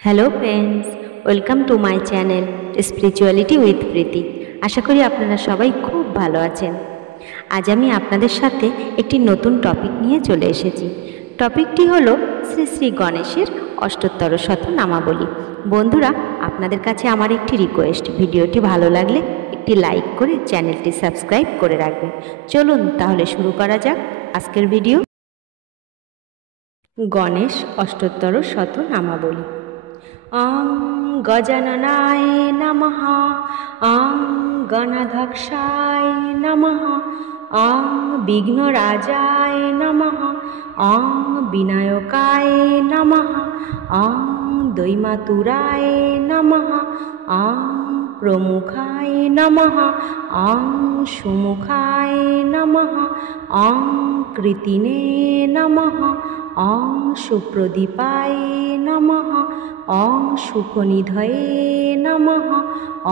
Hello friends, welcome to my channel spirituality with Preeti. আশা করি আপনারা সবাই খুব ভালো আছেন। আজ আমি আপনাদের সাথে একটি নতুন টপিক নিয়ে চলে এসেছি। টপিকটি হলো শ্রী শ্রী গণেশের অষ্টোত্তর শত নামাবলী। বন্ধুরা, আপনাদের কাছে আমার একটি রিকোয়েস্ট, ভিডিওটি ভালো লাগলে একটি লাইক করে চ্যানেলটি সাবস্ক্রাইব করে রাখবেন। চলুন তাহলে শুরু করা যাক আজকের ভিডিও। গণেশ অষ্টোত্তর শত নামাবলী। অং গজাননায় নমঃ, অং গণাধ্যক্ষায় নমঃ, অং বিঘ্নরাজায় নমঃ, অং বিনায়কায় নমঃ, অং দৈমাতুরায় নমঃ, অং প্রমুখায় নমঃ, অং সুমুখায় নমঃ, অং কৃতিনে নমঃ, অং সুপ্রদীপায় নমঃ, অং সুখনিধয়ে নমঃ,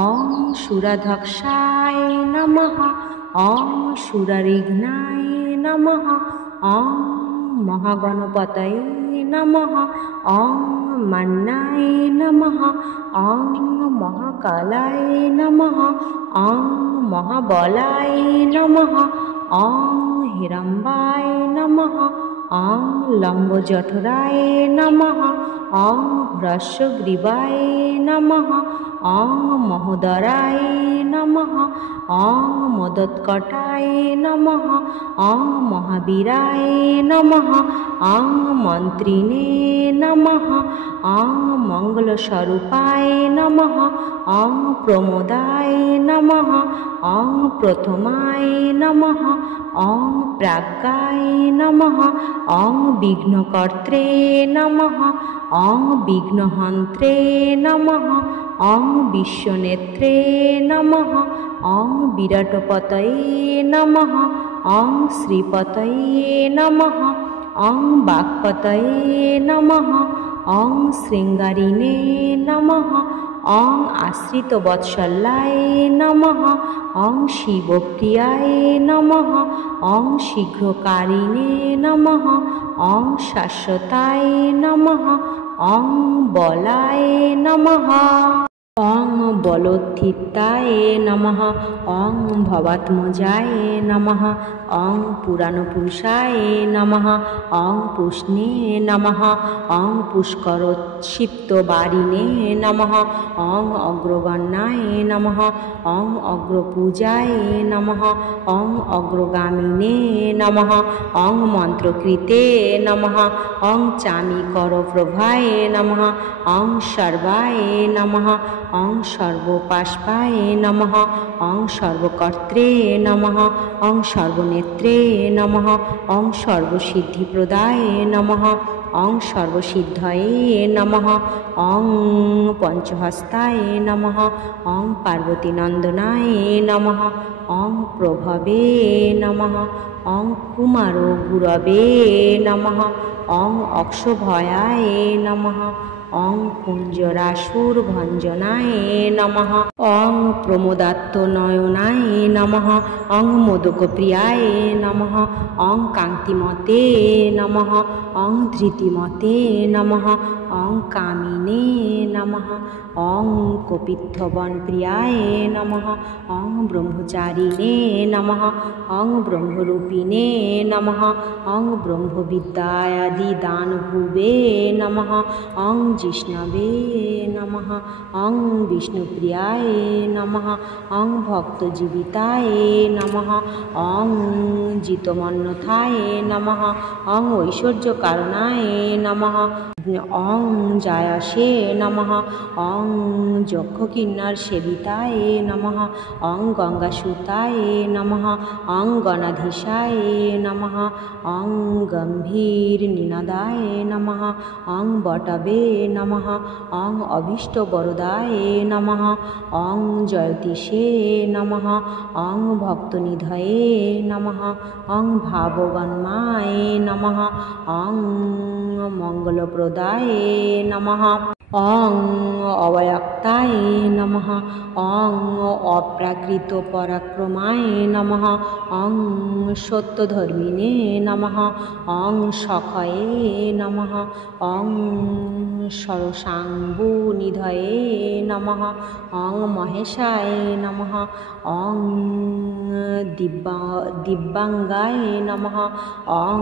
অং সুরাধ্যক্ষায় নমঃ, অং সুরারিঘ্নায় নমঃ, অং মহাগণপতয়ে নমঃ, অং মান্নায় নমঃ, অং মহাকালায় নমঃ, অং মহাবলায় নমঃ, অং হিড়ম্বায় নমঃ, অং লম্বজঠরায় নমঃ, অং হ্রস্বগ্রীবায় নমঃ, অং মহোদরায় নমঃ, অং মদোৎকটায় নমঃ, অং মহাবীরায় নমঃ, অং মন্ত্রিণে নমঃ, অং মঙ্গলস্বরূপায় নমঃ, অং প্রমোদায় নমঃ, অং প্রথমায় নমঃ, অং প্রাজ্ঞায় নমঃ, অং বিঘ্নকর্ত্রে নমঃ, অং বিঘ্নহন্ত্রে নমঃ, অং বিশ্বনেত্রে নমঃ, অং বিরাটপতয়ে নমঃ, অং শ্রীপতয়ে নমঃ, অং বাক্পতয়ে নমঃ, অং শৃঙ্গারিণে নমঃ, অং আশ্রিতবৎসল্যায় নমঃ, অং শিবপ্রিয়ায় নমঃ, অং শীঘ্রকারিণে নমঃ, অং শাশ্বতায় নমঃ, অং বলায় নমঃ, অং বলোত্থিতায় নমঃ, অং ভবাত্মজায় নমঃ, অং পুরাণপুরুষায় নমঃ, অং পুষ্ণে নমঃ, অং পুষ্করোৎক্ষিপ্তবারিণে নমঃ, অং অগ্রগণ্যায় নমঃ, অং অগ্রপূজায় নমঃ, অং অগ্রগামিনে নমঃ, অং মন্ত্রকৃতে নমঃ, অং চামিকরপ্রভায় নমঃ, অং সর্বায় নমঃ, অং সর্বপাশ্বায় নমঃ, অং সর্বকর্ত্রে নমঃ, অং সর্বনেত্রে নমঃ, অং সর্বসিদ্ধিপ্রদায় নমঃ, অং সর্বসিদ্ধয়ে নমঃ, অং পঞ্চহস্তায় নমঃ, অং পার্বতীনন্দনায় নমঃ, অং প্রভবে নমঃ, অং কুমারগুরবে নমঃ, অং অক্ষভয়ায় নমঃ, অং কুঞ্জরাসুরভঞ্জনায় নমঃ, অং প্রমোদাত্তনয়নায় নমঃ, অং মোদকপ্রিয়ায় নমঃ, অং কান্তিমতে নমঃ, অং ধৃতিমতে নমঃ, অং কামিনে নমঃ, অং কপিত্থবনপ্রিয়ায় নমঃ, অং ব্রহ্মচারিণে নমঃ, অং ব্রহ্মরূপিণে নমঃ, অং ব্রহ্মবিদ্যায়াদিদানভুবে নমঃ, অং জিষ্ণবে নমঃ, অং বিষ্ণুপ্রিয়ায় নমঃ, অং ভক্তজীবিতায় নমঃ, অং জিতমন্নথায় নমঃ, অং ঐশ্বর্যকারণায় নমঃ, অং জায়াসে নমঃ, অং যক্ষকিন্নর সেবিতায় নমঃ, অং গঙ্গাসুতায় নমঃ, অং গণাধীশায় নমঃ, অং গম্ভীর নিনাদায় নমঃ, অং বটবে নমঃ, অং অভীষ্টবরদায় নমঃ, অং জয়তীশে নমঃ, অং ভক্তনিধয়ে নমঃ, অং ভাবগন্মায় নমঃ, অং মঙ্গলপ্রদায় নমঃ, অং অবয়ক্তায় নমঃ, অং অপ্রাকৃত পরাক্রমায় নমঃ, অং সত্যধর্মিণে নমঃ, অং সখয়ে নমঃ, অং সরসাম্বুনিধয়ে নমঃ, অং মহেশায় নমঃ, অং দিব্যাঙ্গায় নমঃ, অং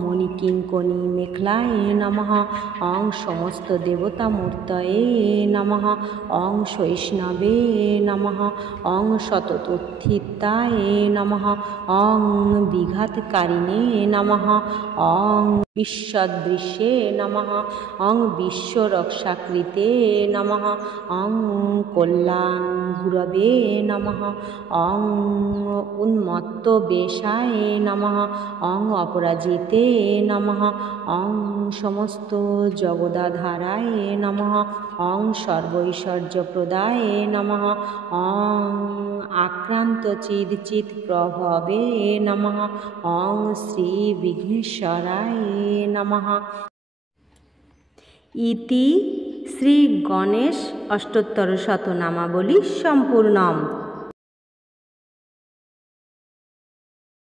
মণিকিঙ্কণী মেখলায় নমঃ, অং সমস্ত দেবতা মূর্তয়ে নমঃ, অং শৈষ্ণবে নমঃ, অং শততোত্থিতায় নমঃ, অং বিঘাতকারিণে নমঃ, অং বিশ্বদৃশ্যে নমঃ, অং বিশ্বরক্ষাকৃতে নমঃ, অং কল্যাণ গুরবে নমঃ, অং উন্মত্তবেশায় নমঃ, অং অপরাজিতে নমঃ, অং সমস্ত জগদাধারায় নমঃ, অং সর্বৈশ্বর্যপ্রদায় নমঃ, অং আক্রান্ত চিৎ প্রভবে নমঃ, অং শ্রী বিঘ্নেশ্বরায় নমঃ। ইতি শ্রী গণেশ অষ্টোত্তর শতনামাবলী সম্পূর্ণম।